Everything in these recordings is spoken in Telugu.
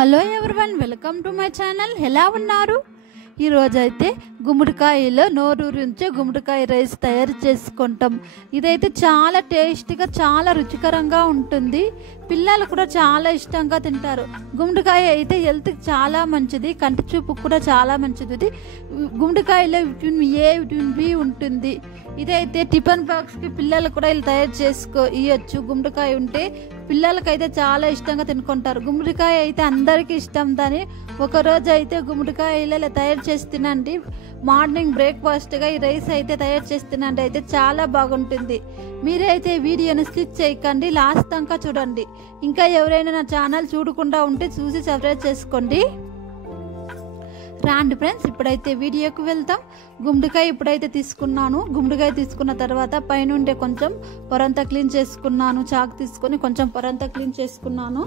Hello everyone, welcome to my channel. ఎలా ఉన్నారు? ఈరోజైతే గుమ్మడికాయలో నోరూరించే గుమ్మడికాయ రైస్ తయారు చేసుకుంటాం. ఇదైతే చాలా టేస్టీగా చాలా రుచికరంగా ఉంటుంది. పిల్లలు కూడా చాలా ఇష్టంగా తింటారు. గుమ్మడికాయ అయితే హెల్త్కి చాలా మంచిది, కంటి చూపుకు కూడా చాలా మంచిది. గుమ్మడికాయలో విటమిన్ ఏ, విటమిన్ బి ఉంటుంది. ఇదైతే టిఫిన్ బాక్స్కి పిల్లలు కూడా ఇలా తయారు ఇవ్వచ్చు. గుమ్మడికాయ ఉంటే పిల్లలకైతే చాలా ఇష్టంగా తినుకుంటారు. గుమ్మడికాయ అయితే అందరికీ ఇష్టం. దాన్ని ఒకరోజు అయితే గుమ్మడికాయలు ఇలా తయారు చేసి తినండి. మార్నింగ్ బ్రేక్ఫాస్ట్గా ఈ రైస్ అయితే తయారు చేసి తినండి. అయితే చాలా బాగుంటుంది. మీరైతే వీడియోని స్కిప్ చేయకండి, లాస్ట్ దాకా చూడండి. ఇంకా ఎవరైనా నా ఛానల్ చూడకుండా ఉంటే చూసి సబ్స్క్రైబ్ చేసుకోండి. రాండి ఫ్రెండ్స్, ఇప్పుడైతే వీడియోకి వెళ్తాం. గుమ్మడికాయ ఇప్పుడైతే తీసుకున్నాను. గుమ్మడికాయ తీసుకున్న తర్వాత పైనుండే కొంచెం పొరంతా క్లీన్ చేసుకున్నాను. చాకు తీసుకొని కొంచెం పొరంతా క్లీన్ చేసుకున్నాను.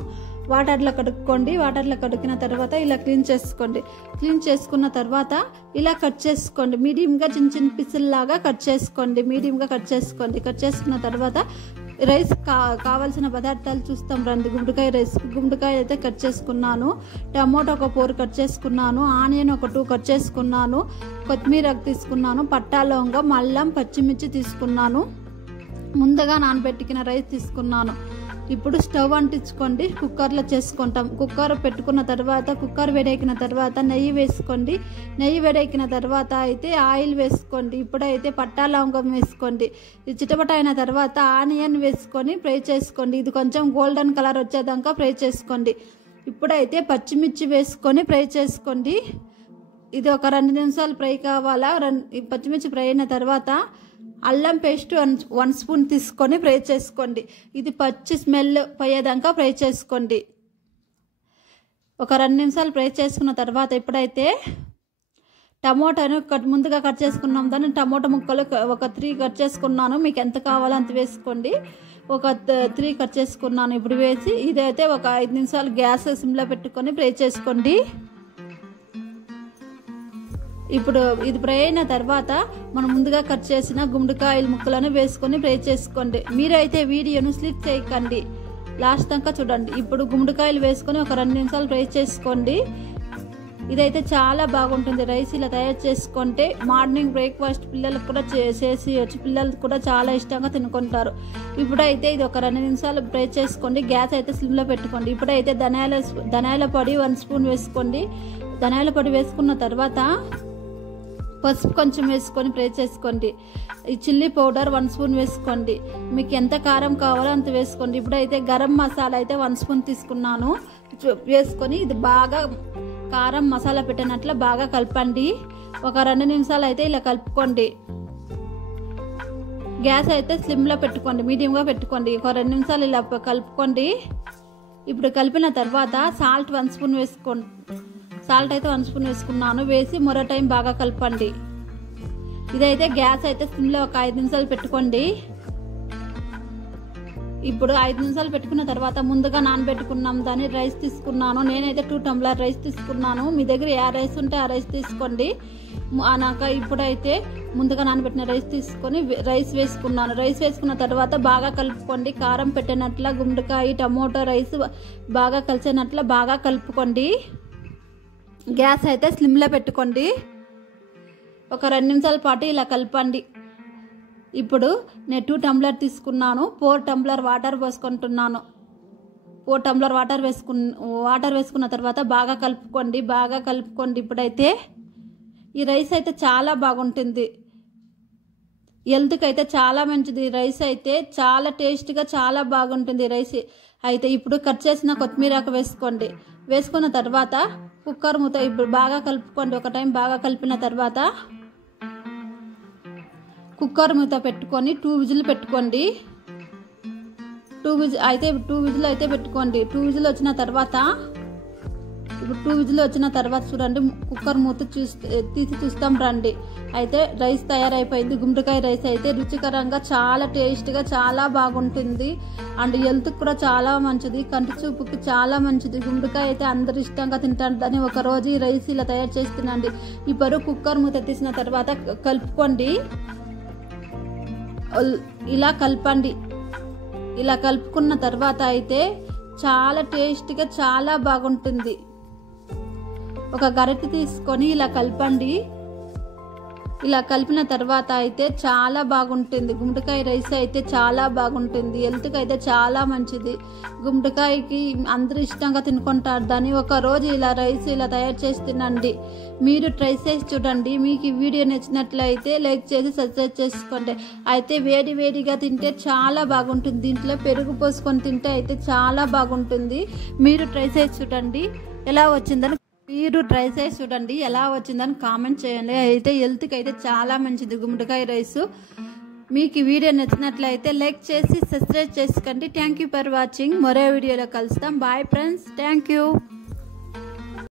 వాటర్లో కడుక్కోండి. వాటర్లో కడుక్కున్న తర్వాత ఇలా క్లీన్ చేసుకోండి. క్లీన్ చేసుకున్న తర్వాత ఇలా కట్ చేసుకోండి. మీడియంగా చిన్న చిన్న పీసుల్లాగా కట్ చేసుకోండి. మీడియంగా కట్ చేసుకోండి. కట్ చేసుకున్న తర్వాత రైస్ కావాల్సిన పదార్థాలు చూస్తాం రండి. గుమ్మడికాయ రైస్ గుమ్మడికాయ అయితే కట్ చేసుకున్నాను. టమోటా ఒక 4 కట్ చేసుకున్నాను. ఆనియన్ ఒక 2 కట్ చేసుకున్నాను. కొత్తిమీర తీసుకున్నాను. పట్టా లవంగం, అల్లం, పచ్చిమిర్చి తీసుకున్నాను. ముందుగా నానబెట్టుకున్న రైస్ తీసుకున్నాను. ఇప్పుడు స్టవ్ అంటించుకోండి. కుక్కర్లో చేసుకుంటాం. కుక్కర్ పెట్టుకున్న తర్వాత కుక్కర్ వేడెక్కిన తర్వాత నెయ్యి వేసుకోండి. నెయ్యి వేడెక్కిన తర్వాత అయితే ఆయిల్ వేసుకోండి. ఇప్పుడైతే పట్టా లవంగం వేసుకోండి. ఇది చిటపట అయిన తర్వాత ఆనియన్ వేసుకొని ఫ్రై చేసుకోండి. ఇది కొంచెం గోల్డెన్ కలర్ వచ్చేదాకా ఫ్రై చేసుకోండి. ఇప్పుడైతే పచ్చిమిర్చి వేసుకొని ఫ్రై చేసుకోండి. ఇది ఒక 2 నిమిషాలు ఫ్రై కావాలా. పచ్చిమిర్చి ఫ్రై అయిన తర్వాత అల్లం పేస్ట్ 1 స్పూన్ తీసుకొని ఫ్రై చేసుకోండి. ఇది పచ్చి స్మెల్ పోయేదాకా ఫ్రై చేసుకోండి. ఒక 2 నిమిషాలు ఫ్రై చేసుకున్న తర్వాత ఇప్పుడైతే టమోటాను ముందుగా కట్ చేసుకున్నాం. దాన్ని టమోటా ముక్కలు ఒక 3 కట్ చేసుకున్నాను. మీకు ఎంత కావాలో అంత వేసుకోండి. ఒక 3 కట్ చేసుకున్నాను. ఇప్పుడు వేసి ఇదైతే ఒక 5 నిమిషాలు గ్యాస్ సిమ్లో పెట్టుకొని ఫ్రై చేసుకోండి. ఇప్పుడు ఇది ఫ్రై అయిన తర్వాత మనం ముందుగా కట్ చేసిన గుమ్మడికాయల ముక్కలను వేసుకొని ఫ్రై చేసుకోండి. మీరైతే వీడియోను స్లిప్ చేయకండి, లాస్ట్ దాకా చూడండి. ఇప్పుడు గుమ్మడికాయలు వేసుకొని ఒక 2 నిమిషాలు ఫ్రై చేసుకోండి. ఇదైతే చాలా బాగుంటుంది. రైస్ ఇలా తయారు చేసుకుంటే మార్నింగ్ బ్రేక్ఫాస్ట్ పిల్లలకు కూడా చేసేయచ్చు. పిల్లలు కూడా చాలా ఇష్టంగా తినుకుంటారు. ఇప్పుడైతే ఇది ఒక 2 నిమిషాలు ఫ్రై చేసుకోండి. గ్యాస్ అయితే స్లిమ్లో పెట్టుకోండి. ఇప్పుడైతే ధనియాల పొడి 1 స్పూన్ వేసుకోండి. ధనియాల పొడి వేసుకున్న తర్వాత పసుపు కొంచెం వేసుకొని ఫ్రై చేసుకోండి. ఈ చిల్లీ పౌడర్ 1 స్పూన్ వేసుకోండి. మీకు ఎంత కారం కావాలో అంత వేసుకోండి. ఇప్పుడైతే గరం మసాలా అయితే 1 స్పూన్ తీసుకున్నాను. వేసుకొని ఇది బాగా కారం మసాలా పెట్టినట్లు బాగా కలపండి. ఒక 2 నిమిషాలు అయితే ఇలా కలుపుకోండి. గ్యాస్ అయితే స్లిమ్లో పెట్టుకోండి, మీడియంగా పెట్టుకోండి. ఒక 2 నిమిషాలు ఇలా కలుపుకోండి. ఇప్పుడు కలిపిన తర్వాత సాల్ట్ 1 స్పూన్ వేసుకోండి. సాల్ట్ అయితే 1 స్పూన్ వేసుకున్నాను. వేసి మరో టైం బాగా కలపండి. ఇదైతే గ్యాస్ అయితే సిమ్లో ఒక 5 నిమిషాలు పెట్టుకోండి. ఇప్పుడు 5 నిమిషాలు పెట్టుకున్న తర్వాత ముందుగా నానబెట్టుకున్నాం దాన్ని రైస్ తీసుకున్నాను. నేనైతే 2 టంబ్లర్ రైస్ తీసుకున్నాను. మీ దగ్గర ఏ రైస్ ఉంటే ఆ రైస్ తీసుకోండి. నాకు ఇప్పుడైతే ముందుగా నానబెట్టిన రైస్ తీసుకొని రైస్ వేసుకున్నాను. రైస్ వేసుకున్న తర్వాత బాగా కలుపుకోండి. కారం పెట్టినట్ల గుమ్మడికాయ టమోటో రైస్ బాగా కలిసినట్ల బాగా కలుపుకోండి. గ్యాస్ అయితే స్లిమ్లో పెట్టుకోండి. ఒక 2 నిమిషాల పాటు ఇలా కలపండి. ఇప్పుడు నేను 2 టంబ్లర్ తీసుకున్నాను. 4 టంబ్లర్ వాటర్ పోసుకుంటున్నాను. 4 టంబ్లర్ వాటర్ వేసుకున్న తర్వాత బాగా కలుపుకోండి. బాగా కలుపుకోండి. ఇప్పుడైతే ఈ రైస్ అయితే చాలా బాగుంటుంది. హెల్త్కి అయితే చాలా మంచిది. రైస్ అయితే చాలా టేస్ట్గా చాలా బాగుంటుంది. రైస్ అయితే ఇప్పుడు కట్ చేసిన కొత్తిమీర వేసుకోండి. వేసుకున్న తర్వాత కుక్కర్ మూత ఇప్పుడు బాగా కలుపుకోండి. ఒక టైం బాగా కలిపిన తర్వాత కుక్కర్ మూత పెట్టుకొని 2 విజిల్ పెట్టుకోండి. 2 విజిల్ అయితే పెట్టుకోండి. 2 విజిల్ వచ్చిన తర్వాత ఇప్పుడు 2 విజిల్ వచ్చిన తర్వాత చూడండి, కుక్కర్ మూత తీసి చూస్తాం రండి. అయితే రైస్ తయారైపోయింది. గుమ్మడికాయ రైస్ అయితే రుచికరంగా చాలా టేస్ట్గా చాలా బాగుంటుంది. అండ్ హెల్త్కి కూడా చాలా మంచిది, కంటి చూపుకి చాలా మంచిది. గుమ్మడికాయ అయితే అందరు ఇష్టంగా తింటారు. దాన్ని ఒకరోజు ఈ రైస్ ఇలా తయారు చేసి తినండి. ఇప్పుడు కుక్కర్ మూత తీసిన తర్వాత కలుపుకోండి. ఇలా కలపండి. ఇలా కలుపుకున్న తర్వాత అయితే చాలా టేస్టీగా చాలా బాగుంటుంది. ఒక గరిటె తీసుకొని ఇలా కలపండి. ఇలా కలిపిన తర్వాత అయితే చాలా బాగుంటుంది. గుమ్మడికాయ రైస్ అయితే చాలా బాగుంటుంది. హెల్త్కి అయితే చాలా మంచిది. గుమ్మడికాయకి అందరూ ఇష్టంగా తినుకుంటారు. దాన్ని ఒక రోజు ఇలా రైస్ ఇలా తయారు చేసి తినండి. మీరు ట్రై చేసి చూడండి. మీకు ఈ వీడియో నచ్చినట్లయితే లైక్ చేసి సబ్స్క్రైబ్ చేసుకోండి. అయితే వేడి వేడిగా తింటే చాలా బాగుంటుంది. దీంట్లో పెరుగు పోసుకొని తింటే అయితే చాలా బాగుంటుంది. మీరు ట్రై చేసి చూడండి ఎలా వచ్చిందని కామెంట్ చేయండి. అయితే హెల్త్కి అయితే చాలా మంచిది గుమ్మడికాయ రైస్. మీకు ఈ వీడియో నచ్చినట్లయితే లైక్ చేసి సబ్స్క్రైబ్ చేసుకోండి. Thank you for watching. మరో వీడియోలో కలుస్తాం. Bye friends. Thank you.